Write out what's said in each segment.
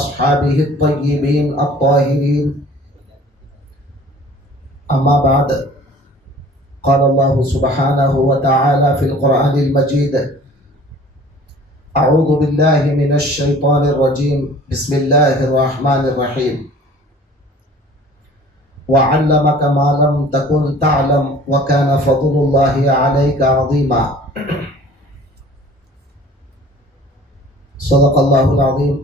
وأصحابه الطيبين الطاهرين. أما بعد، قال الله سبحانه وتعالى في القرآن المجيد: أعوذ بالله من الشيطان الرجيم، بسم الله الرحمن الرحيم. وعلمك ما لم تكن تعلم وكان فضل الله عليك عظيما. صدق الله العظيم.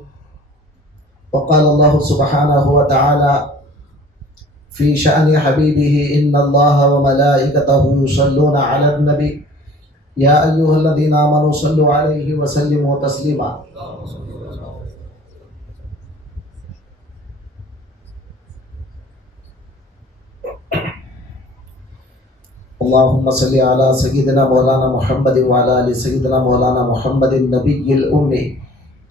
وقال الله سبحانه وتعالى في شأن حبيبه: إن الله وملائكته يصلون على النبي يا أيها الذين آمنوا صلوا عليه وسلموا تسليما. اللهم صل على سيدنا مولانا محمد وعلى آل سيدنا مولانا محمد النبي الأمي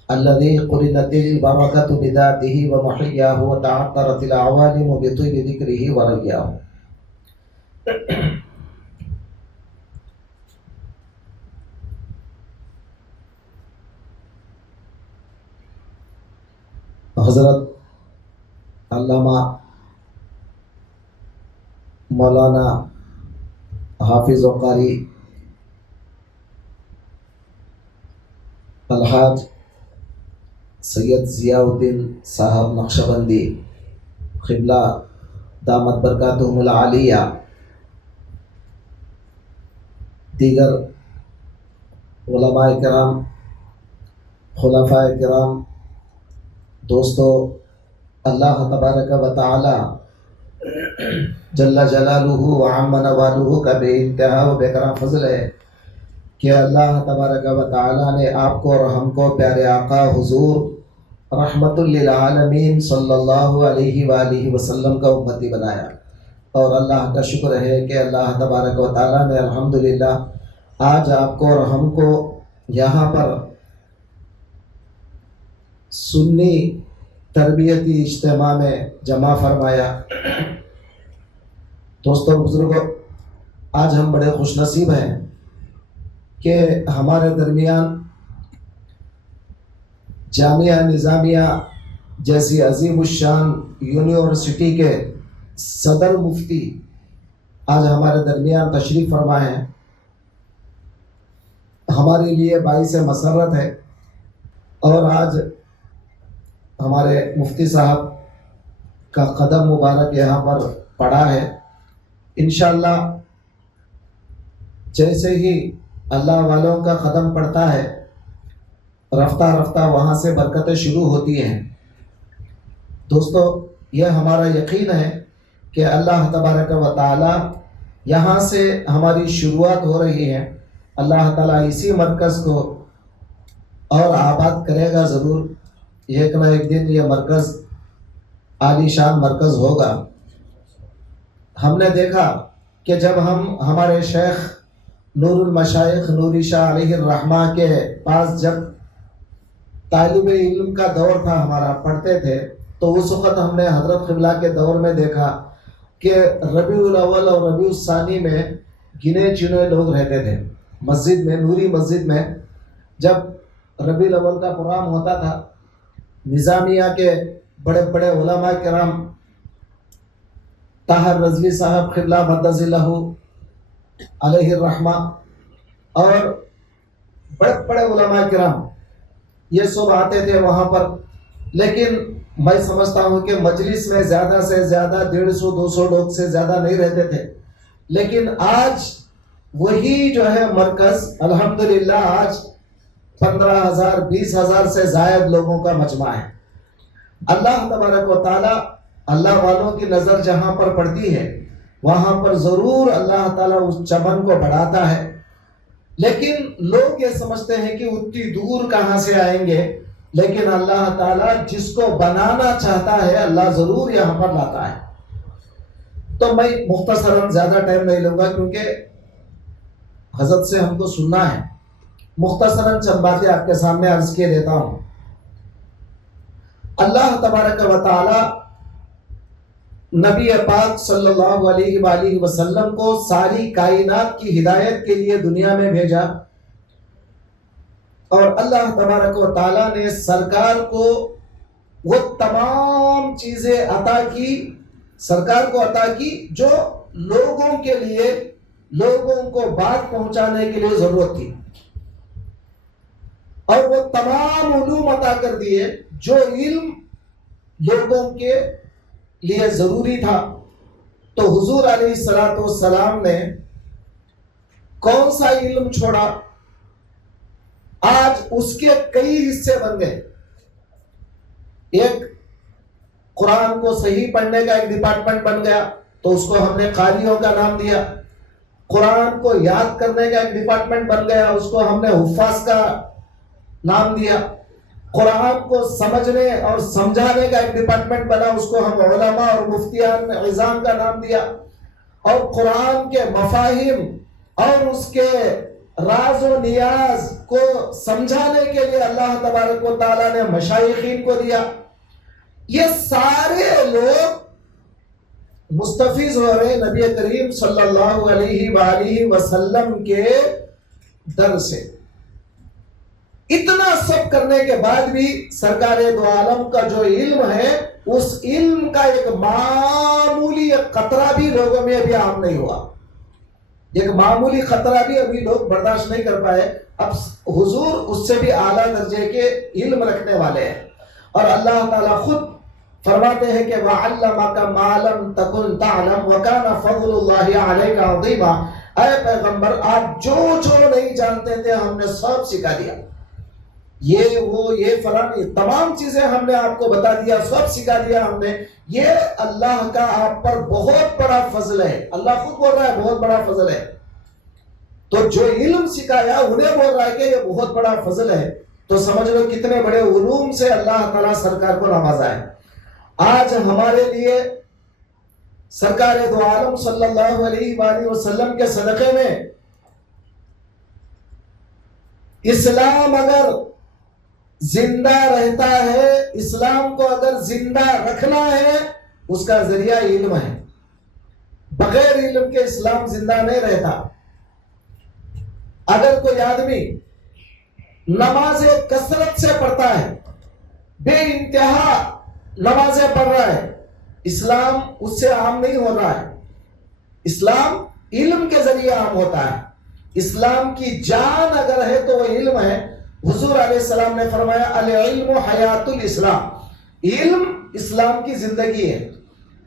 الذي قرنت البركة بذاته ومحياه وتعطرت العوالم بطيب ذكره ورياه. حضرت علامہ مولانا حافظ و قاری الحاج سید ضیاء الدین صاحب نقشبندی قبلہ دامت برکاتہم العالیہ، دیگر علماء کرام، خلفاء کرام، دوستو، اللہ تبارک و تعالی جل جلالہ وعم نوالہ کا بے انتہا و بے کرم فضل ہے کہ اللہ تبارک و تعالی نے آپ کو اور ہم کو پیارے آقا حضور رحمت للعالمین صلی اللہ علیہ وآلہ وسلم کا امتی بنایا، اور اللہ کا شکر ہے کہ اللہ تبارک و تعالی نے الحمدللہ آج آپ کو اور ہم کو یہاں پر سنی تربیتی اجتماع میں جمع فرمایا۔ دوستوں بزرگوں، آج ہم بڑے خوش نصیب ہیں کہ ہمارے درمیان جامعہ نظامیہ جیسی عظیم الشان یونیورسٹی کے صدر مفتی آج ہمارے درمیان تشریف فرما ہیں۔ ہمارے لیے باعث مسرت ہے، اور آج ہمارے مفتی صاحب کا قدم مبارک یہاں پر پڑا ہے۔ انشاءاللہ جیسے ہی اللہ والوں کا قدم پڑتا ہے، رفتہ رفتہ وہاں سے برکتیں شروع ہوتی ہیں۔ دوستو، یہ ہمارا یقین ہے کہ اللہ تبارک و تعالی یہاں سے ہماری شروعات ہو رہی ہے، اللہ تعالیٰ اسی مرکز کو اور آباد کرے گا ضرور۔ ایک نہ ایک دن یہ مرکز عالی شان مرکز ہوگا۔ ہم نے دیکھا کہ جب ہم ہمارے شیخ نور المشائخ نوری شاہ علیہ الرحمہ کے پاس جب طالب علم کا دور تھا، ہمارا پڑھتے تھے، تو اس وقت ہم نے حضرت قبلہ کے دور میں دیکھا کہ ربیع الاول اور ربیع الثانی میں گنے چنے لوگ رہتے تھے مسجد میں، نوری مسجد میں۔ جب ربیع الاول کا پروگرام ہوتا تھا، نظامیہ کے بڑے بڑے علماء کرام، طاہر رضوی صاحب قبلہ مدظ اللہ علیہ الرحمہ، اور بڑے بڑے علماء کرام، یہ سب آتے تھے وہاں پر۔ لیکن میں سمجھتا ہوں کہ مجلس میں زیادہ سے زیادہ 150-200 لوگ سے زیادہ نہیں رہتے تھے، لیکن آج وہی جو ہے مرکز الحمدللہ آج 15,000 20,000 سے زائد لوگوں کا مجمع ہے۔ اللہ تبارک و تعالی اللہ والوں کی نظر جہاں پر پڑتی ہے وہاں پر ضرور اللہ تعالیٰ اس چمن کو بڑھاتا ہے، لیکن لوگ یہ سمجھتے ہیں کہ اتنی دور کہاں سے آئیں گے، لیکن اللہ تعالیٰ جس کو بنانا چاہتا ہے اللہ ضرور یہاں پر لاتا ہے۔ تو میں مختصراً زیادہ ٹائم نہیں لوں گا کیونکہ حضرت سے ہم کو سننا ہے، مختصراً چند باتیں آپ کے سامنے عرض کیے دیتا ہوں۔ اللہ تبارک و تعالی نبی پاک صلی اللہ علیہ وآلہ وسلم کو ساری کائنات کی ہدایت کے لیے دنیا میں بھیجا، اور اللہ تبارک و تعالی نے سرکار کو وہ تمام چیزیں عطا کی، سرکار کو عطا کی جو لوگوں کے لیے، لوگوں کو بات پہنچانے کے لیے ضرورت تھی، اور وہ تمام علوم عطا کر دیے جو علم لوگوں کے لیے ضروری تھا۔ تو حضور علیہ الصلوۃ والسلام نے کون سا علم چھوڑا؟ آج اس کے کئی حصے بن گئے۔ ایک قرآن کو صحیح پڑھنے کا ایک ڈپارٹمنٹ بن گیا، تو اس کو ہم نے قاریوں کا نام دیا۔ قرآن کو یاد کرنے کا ایک ڈپارٹمنٹ بن گیا، اس کو ہم نے حفاظ کا نام دیا۔ قرآن کو سمجھنے اور سمجھانے کا ایک ڈپارٹمنٹ بنا، اس کو ہم علماء اور مفتیان عظام کا نام دیا۔ اور قرآن کے مفاہیم اور اس کے راز و نیاز کو سمجھانے کے لیے اللہ تبارک و تعالیٰ نے مشائخین کو دیا۔ یہ سارے لوگ مستفیض ہو رہے نبی کریم صلی اللہ علیہ وآلہ وسلم کے در سے۔ اتنا سب کرنے کے بعد بھی سرکار دو عالم کا جو علم ہے، اس علم کا ایک معمولی قطرہ بھی لوگوں میں ابھی عام نہیں ہوا۔ ایک معمولی خطرہ بھی ابھی لوگ برداشت نہیں کر پائے۔ اب حضور اس سے بھی اعلیٰ درجے کے علم رکھنے والے ہیں، اور اللہ تعالیٰ خود فرماتے ہیں کہ وَعَلَّمَكَ مَا لَمْ تَكُنْ تَعْلَمْ وَكَانَ فَضْلُ اللَّهِ عَلَيْكَ عَظِيمًا۔ اے پیغمبر، آپ جو نہیں جانتے تھے ہم نے سب سکھا دیا۔ یہ فلاں تمام چیزیں ہم نے آپ کو بتا دیا، سب سکھا دیا ہم نے۔ یہ اللہ کا آپ پر بہت بڑا فضل ہے۔ اللہ خود بول رہا ہے بہت بڑا فضل ہے۔ تو جو علم سکھایا انہیں بول رہا ہے کہ یہ بہت بڑا فضل ہے، تو سمجھ لو کتنے بڑے علوم سے اللہ تعالیٰ سرکار کو نوازا ہے۔ آج ہمارے لیے سرکار دو عالم صلی اللہ علیہ وآلہ وسلم کے صدقے میں اسلام اگر زندہ رہتا ہے، اسلام کو اگر زندہ رکھنا ہے، اس کا ذریعہ علم ہے۔ بغیر علم کے اسلام زندہ نہیں رہتا۔ اگر کوئی آدمی نمازیں کثرت سے پڑھتا ہے، بے انتہا نمازیں پڑھ رہا ہے، اسلام اس سے عام نہیں ہو رہا ہے۔ اسلام علم کے ذریعے عام ہوتا ہے۔ اسلام کی جان اگر ہے تو وہ علم ہے۔ حضور علیہ السلام نے فرمایا العلم حیات الاسلام، علم اسلام کی زندگی ہے،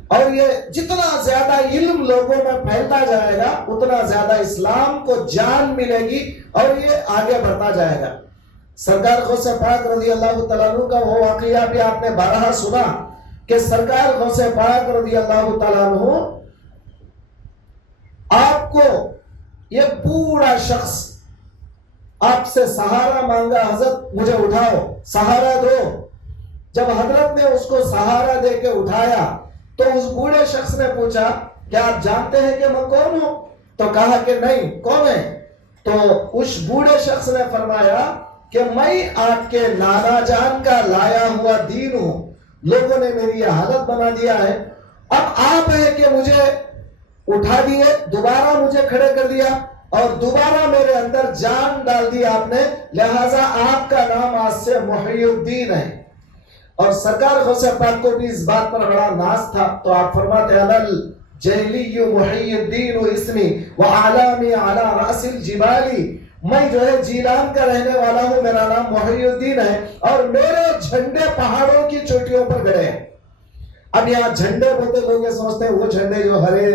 اور یہ جتنا زیادہ علم لوگوں میں پھیلتا جائے گا اتنا زیادہ اسلام کو جان ملے گی اور یہ آگے بڑھتا جائے گا۔ سرکار غوث پاک رضی اللہ تعالیٰ عنہ کا وہ واقعہ بھی آپ نے بارہا سنا کہ سرکار غوث پاک رضی اللہ تعالیٰ عنہ آپ کو یہ بوڑھا شخص آپ سے سہارا مانگا، حضرت مجھے اٹھاؤ، سہارا دو۔ جب حضرت نے اس کو سہارا دے کے اٹھایا تو اس بوڑھے شخص نے پوچھا کیا آپ جانتے ہیں کہ میں کون ہوں؟ تو کہا کہ نہیں، کون ہے؟ تو اس بوڑھے شخص نے فرمایا کہ میں آپ کے نانا جان کا لایا ہوا دین ہوں، لوگوں نے میری یہ حالت بنا دیا ہے، اب آپ ہے کہ مجھے اٹھا دیے، دوبارہ مجھے کھڑے کر دیا اور دوبارہ میرے اندر جان ڈال دی آپ نے، لہٰذا آپ کا نام آج سے محی الدین ہے۔ اور سرکار غوث پاک کو بھی اس بات پر بڑا ناز تھا، تو آپ فرماتے ہیں الجیلی محی الدین اسمی وعلامی علی رأس الجبالی، میں جو ہے جیلان کا رہنے والا ہوں، میرا نام محی الدین ہے اور میرے جھنڈے پہاڑوں کی چوٹیوں پر گڑے ہیں۔ اب یہاں جھنڈے بولتے لوگ یہ سمجھتے ہیں وہ جھنڈے جو ہرے،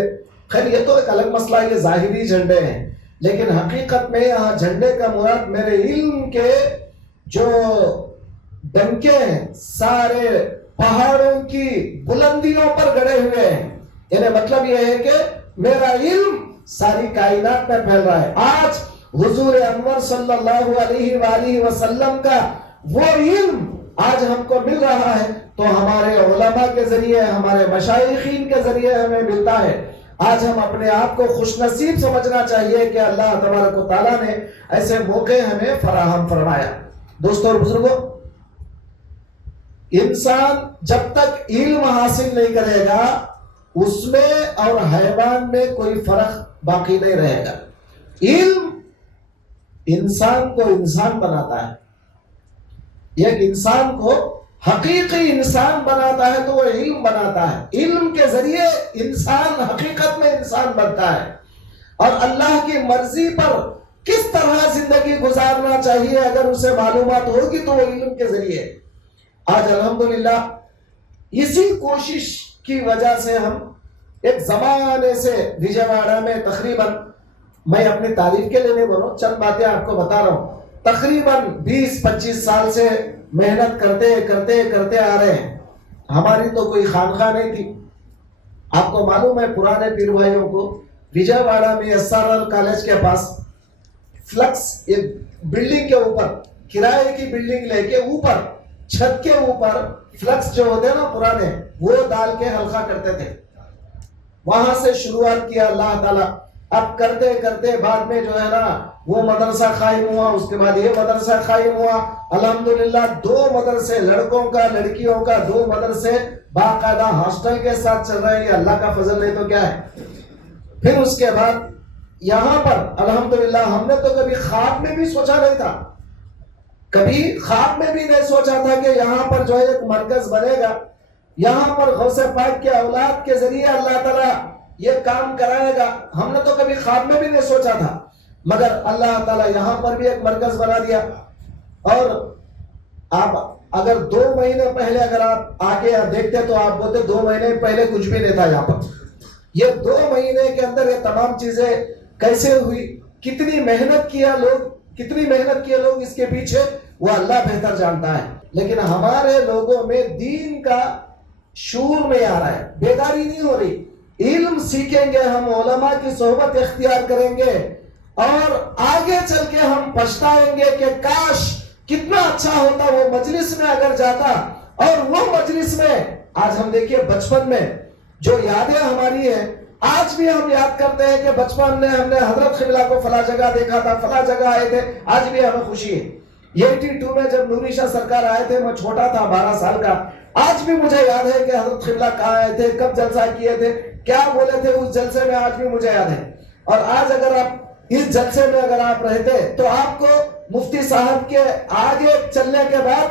خیر یہ تو ایک الگ مسئلہ، یہ ظاہری جھنڈے ہیں، لیکن حقیقت میں یہاں جھنڈے کا مراد میرے علم کے جو ڈنکے ہیں سارے پہاڑوں کی بلندیوں پر گڑے ہوئے ہیں، یعنی مطلب یہ ہے کہ میرا علم ساری کائنات میں پھیل رہا ہے۔ آج حضور انور صلی اللہ علیہ وآلہ وسلم کا وہ علم آج ہم کو مل رہا ہے، تو ہمارے علماء کے ذریعے، ہمارے مشائخین کے ذریعے ہمیں ملتا ہے۔ آج ہم اپنے آپ کو خوش نصیب سمجھنا چاہیے کہ اللہ تبارک و تعالیٰ نے ایسے موقع ہمیں فراہم فرمایا۔ دوستوں اور بزرگوں، انسان جب تک علم حاصل نہیں کرے گا اس میں اور حیوان میں کوئی فرق باقی نہیں رہے گا۔ علم انسان کو انسان بناتا ہے، ایک انسان کو حقیقی انسان بناتا ہے تو وہ علم بناتا ہے، علم کے ذریعے انسان حقیقت میں انسان بنتا ہے، اور اللہ کی مرضی پر کس طرح زندگی گزارنا چاہیے اگر اسے معلومات ہوگی تو وہ علم کے ذریعے۔ آج الحمدللہ اسی کوشش کی وجہ سے ہم ایک زمانے سے وجے واڑہ میں تقریباً، میں اپنی تعریف کے لیے نہیں بول رہا ہوں، چند باتیں آپ کو بتا رہا ہوں، تقریباً 20-25 سال سے محنت کرتے آ رہے ہیں۔ ہماری تو کوئی خانقاہ نہیں تھی، آپ کو معلوم ہے پرانے پیر بھائیوں کو وجے واڑہ میں SRR کالج کے پاس فلکس، ایک بلڈنگ کے اوپر، کرائے کی بلڈنگ لے کے اوپر چھت کے اوپر فلکس جو ہوتے ہیں نا پرانے، وہ ڈال کے حلقہ کرتے تھے۔ وہاں سے شروعات کیا اللہ تعالیٰ، اب کرتے بعد میں جو ہے نا وہ مدرسہ قائم ہوا، اس کے بعد یہ مدرسہ قائم ہوا، الحمدللہ 2 مدرسے لڑکوں کا لڑکیوں کا 2 مدرسے باقاعدہ ہاسٹل کے ساتھ چل رہے ہیں، یہ اللہ کا فضل نہیں تو کیا ہے۔ پھر اس کے بعد یہاں پر الحمدللہ ہم نے تو کبھی خواب میں بھی سوچا نہیں تھا، کبھی خواب میں بھی نہیں سوچا تھا کہ یہاں پر جو ہے ایک مرکز بنے گا، یہاں پر غوث پاک کے اولاد کے ذریعے اللہ تعالیٰ یہ کام کرائے گا، ہم نے تو کبھی خواب میں بھی نہیں سوچا تھا، مگر اللہ تعالیٰ یہاں پر بھی ایک مرکز بنا دیا۔ اور آپ اگر 2 مہینے پہلے اگر آپ آگے دیکھتے تو آپ بولتے 2 مہینے پہلے کچھ بھی نہیں تھا یہاں پر، یہ 2 مہینے کے اندر یہ تمام چیزیں کیسے ہوئی، کتنی محنت کیا لوگ اس کے پیچھے، وہ اللہ بہتر جانتا ہے۔ لیکن ہمارے لوگوں میں دین کا شعور نہیں آ رہا ہے، بیداری نہیں ہو رہی۔ علم سیکھیں گے ہم، علماء کی صحبت اختیار کریں گے، اور آگے چل کے ہم پچھتائیں گے کہ کاش کتنا اچھا ہوتا وہ مجلس میں اگر جاتا، اور وہ مجلس میں آج ہم دیکھیے بچپن میں جو یادیں ہماری ہیں، آج بھی ہم یاد کرتے ہیں کہ بچپن میں ہم نے حضرت قبلہ کو فلاں جگہ دیکھا تھا، فلاں جگہ آئے تھے، آج بھی ہمیں خوشی ہے۔ 82 میں جب نوری شاہ سرکار آئے تھے، میں چھوٹا تھا 12 سال کا، آج بھی مجھے یاد ہے کہ حضرت قبلہ کہاں آئے تھے، کب جلسہ کیے تھے، کیا بولے تھے اس جلسے میں، آج بھی مجھے یاد ہے۔ اور آج اگر آپ اس جلسے میں اگر آپ رہتے تو آپ کو مفتی صاحب کے آگے چلنے کے بعد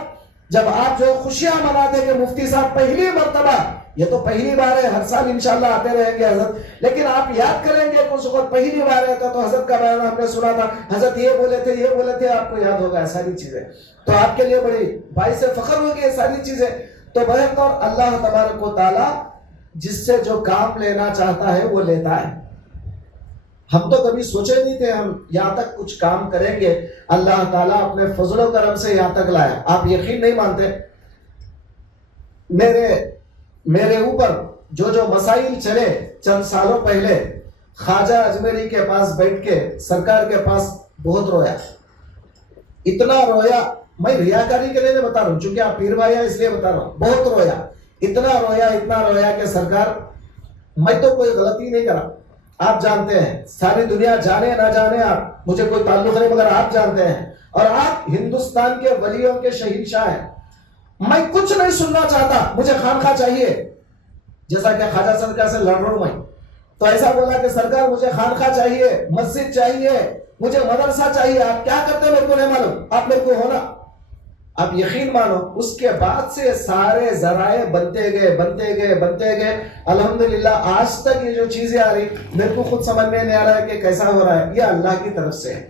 جب آپ جو خوشیاں مناتے کہ مفتی صاحب پہلی مرتبہ، یہ تو پہلی بار ہے، ہر سال انشاءاللہ آتے رہیں گے حضرت، لیکن آپ یاد کریں گے کہ اس وقت پہلی بار ہے تو حضرت کا بیان ہم نے سنا تھا، حضرت یہ بولے تھے، آپ کو یاد ہوگا ساری چیزیں، تو آپ کے لیے بڑی باعث فخر ہوگی یہ ساری چیزیں۔ تو بہرکیف اللہ تبارک و تعالی جس سے جو کام لینا چاہتا ہے وہ لیتا ہے۔ ہم تو کبھی سوچے نہیں تھے ہم یہاں تک کچھ کام کریں گے، اللہ تعالیٰ اپنے فضل و کرم سے یہاں تک لایا۔ آپ یقین نہیں مانتے، میرے اوپر جو مسائل چلے چند سالوں پہلے، خواجہ اجمیری کے پاس بیٹھ کے سرکار کے پاس بہت رویا، اتنا رویا، میں ریاکاری کے لیے بتا رہا ہوں چونکہ آپ پیر بھائی ہیں اس لیے بتا رہا ہوں، بہت رویا، اتنا رویا کہ سرکار میں تو کوئی غلطی نہیں کرا، آپ جانتے ہیں، ساری دنیا جانے نہ جانے، آپ مجھے کوئی تعلق نہیں مگر آپ جانتے ہیں، اور آپ ہندوستان کے ولیوں کے شہنشاہ ہیں، میں کچھ نہیں سننا چاہتا، مجھے خانقاہ چاہیے، جیسا کہ خواجہ صدقہ سے لڑ رہا ہوں میں، تو ایسا بولا کہ سرکار مجھے خانقاہ چاہیے، مسجد چاہیے، مجھے مدرسہ چاہیے، آپ کیا کرتے ہیں میرے کو نہیں معلوم، آپ میرے کو ہونا۔ آپ یقین مانو اس کے بعد سے سارے ذرائع بنتے گئے، الحمدللہ آج تک یہ جو چیزیں آ رہی میرے کو خود سمجھ میں نہیں آ رہا ہے کہ کیسا ہو رہا ہے، یہ اللہ کی طرف سے ہے،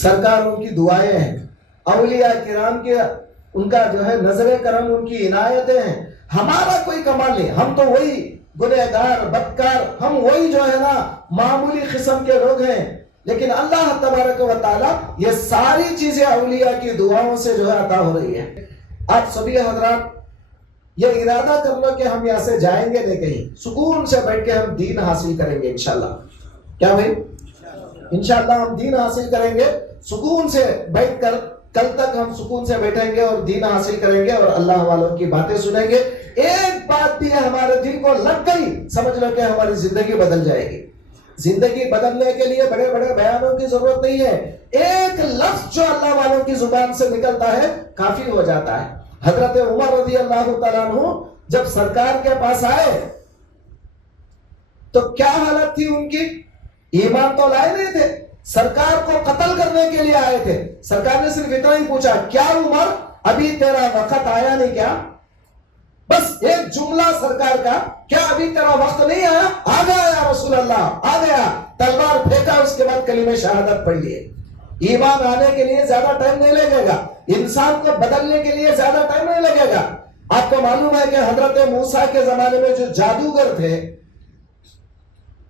سرکار ان کی دعائیں ہیں، اولیاء کرام کے ان کا جو ہے نظر کرم، ان کی عنایتیں ہیں، ہمارا کوئی کمال نہیں، ہم تو وہی گنہگار بدکار، ہم وہی جو ہے نا معمولی قسم کے لوگ ہیں، لیکن اللہ تبارک و تعالیٰ یہ ساری چیزیں اولیاء کی دعاؤں سے جو ہے عطا ہو رہی ہے۔ آپ سبھی حضرات یہ ارادہ کر لو کہ ہم یہاں سے جائیں گے نہیں کہیں، سکون سے بیٹھ کے ہم دین حاصل کریں گے انشاءاللہ، کیا بھائی؟ انشاءاللہ ہم دین حاصل کریں گے، سکون سے بیٹھ کر، کل تک ہم سکون سے بیٹھیں گے اور دین حاصل کریں گے اور اللہ والوں کی باتیں سنیں گے۔ ایک بات بھی ہمارے دل کو لگ گئی، سمجھ لو کہ ہماری زندگی بدل جائے گی۔ زندگی بدلنے کے لیے بڑے بڑے بیانوں کی ضرورت نہیں ہے، ایک لفظ جو اللہ والوں کی زبان سے نکلتا ہے کافی ہو جاتا ہے۔ حضرت عمر رضی اللہ تعالیٰ عنہ جب سرکار کے پاس آئے تو کیا حالت تھی ان کی؟ ایمان تو لائے نہیں تھے، سرکار کو قتل کرنے کے لیے آئے تھے۔ سرکار نے صرف اتنا ہی پوچھا، کیا عمر ابھی تیرا وقت آیا نہیں کیا؟ بس ایک جملہ سرکار کا، کیا ابھی تیرا وقت نہیں آیا؟ آ گیا یا رسول اللہ، آ گیا۔ تلوار پھینکا، اس کے بعد کلمہ شہادت پڑھ لیے۔ ایمان آنے کے لیے زیادہ ٹائم نہیں لگے گا، انسان کو بدلنے کے لیے زیادہ ٹائم نہیں لگے گا۔ آپ کو معلوم ہے کہ حضرت موسیٰ کے زمانے میں جو جادوگر تھے،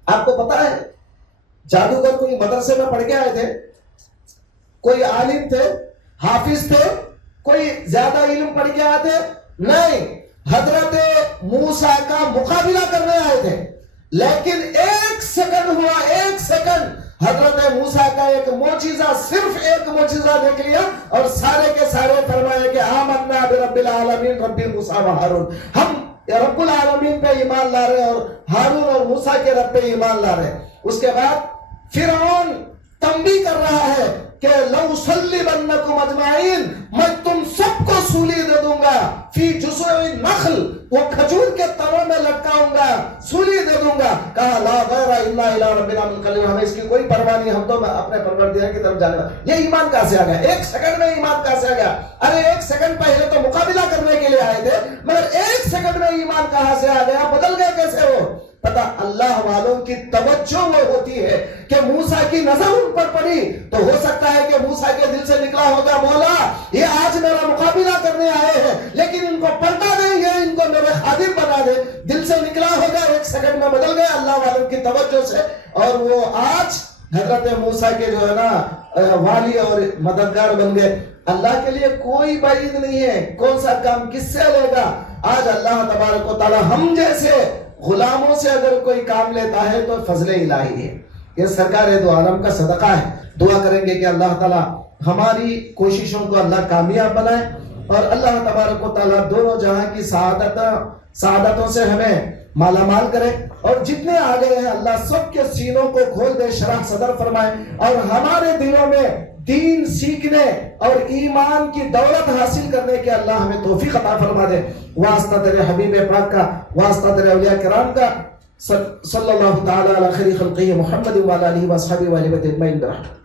آپ کو پتا ہے جادوگر کوئی مدرسے میں پڑھ کے آئے تھے، کوئی عالم تھے، حافظ تھے، کوئی زیادہ علم پڑھ کے آئے تھے؟ نہیں، حضرت موسیٰ کا مقابلہ کرنے آئے تھے۔ لیکن ایک سیکنڈ ہوا، ایک سیکنڈ، حضرت موسیٰ کا ایک معجزہ، صرف ایک معجزہ دیکھ لیا اور سارے کے سارے فرمائے کہ آمنا برب العالمین رب موسیٰ و ہارون، ہم رب العالمین پہ ایمان لا رہے اور ہارون اور موسیٰ کے رب پہ ایمان لا رہے۔ اس کے بعد فرعون تنبیہ کر رہا ہے کہ لَأُصَلِّبَنَّكُمْ أَجْمَعِينَ، میں تم سب کو سولی دے دوں گا، فی جُزُعِ النَّخْلِ، وہ کھجور کے تنوں میں لٹکاؤں گا، سولی دے دوں گا۔ کہا لا غیر الا الى ربنا منقلب، ہمیں اس کی کوئی پرواہ نہیں، ہم تو اپنے پروردگار کی طرف جانے والے۔ یہ ایمان کہاں سے آ گیا؟ ایک سیکنڈ میں ایمان کہاں سے آ گیا؟ ارے ایک سیکنڈ پہلے تو مقابلہ کرنے کے لیے آئے تھے، مگر ایک سیکنڈ میں ایمان کہاں سے آ گیا؟ بدل گئے کیسے وہ؟ پتہ اللہ والوں کی توجہ وہ ہوتی ہے کہ موسیٰ کی نظر ان پر پڑی تو ہو سکتا ہے کہ موسیٰ کے دل سے نکلا ہوگا مولا یہ آج میرا مقابلہ کرنے آئے ہیں، لیکن ان کو پلٹا دیں گے، ان کو میرے خادم بنا دے۔ دل سے نکلا ہوگا، ایک سیکنڈ میں بدل گئے اللہ والوں کی توجہ سے، اور وہ آج حضرت موسیٰ کے جو ہے نا والی اور مددگار بن گئے۔ اللہ کے لیے کوئی بعید نہیں ہے، کون سا کام کس سے لے گا؟ آج اللہ تبارک و تعالی ہم جیسے غلاموں سے اگر کوئی کام لیتا ہے تو فضل الہی ہے، یہ سرکار دو عالم کا صدقہ ہے۔ دعا کریں گے کہ اللہ تعالی ہماری کوششوں کو اللہ کامیاب بنائے اور اللہ تبارک و تعالی دونوں جہاں کی سعادتوں سے ہمیں مالا مال کرے، اور جتنے آگے ہیں اللہ سب کے سینوں کو کھول دے، شرح صدر فرمائے، اور ہمارے دلوں میں دین سیکھنے اور ایمان کی دولت حاصل کرنے کے اللہ ہمیں توفیق عطا فرما دے۔ واسطہ تیرے حبیب پاک کا، واسطہ تیرے اولیاء کرام کا، صلی اللہ تعالی علی خیر خلقہ محمد وعلی آلہ وصحبہ وسلم اجمعین برحمتک۔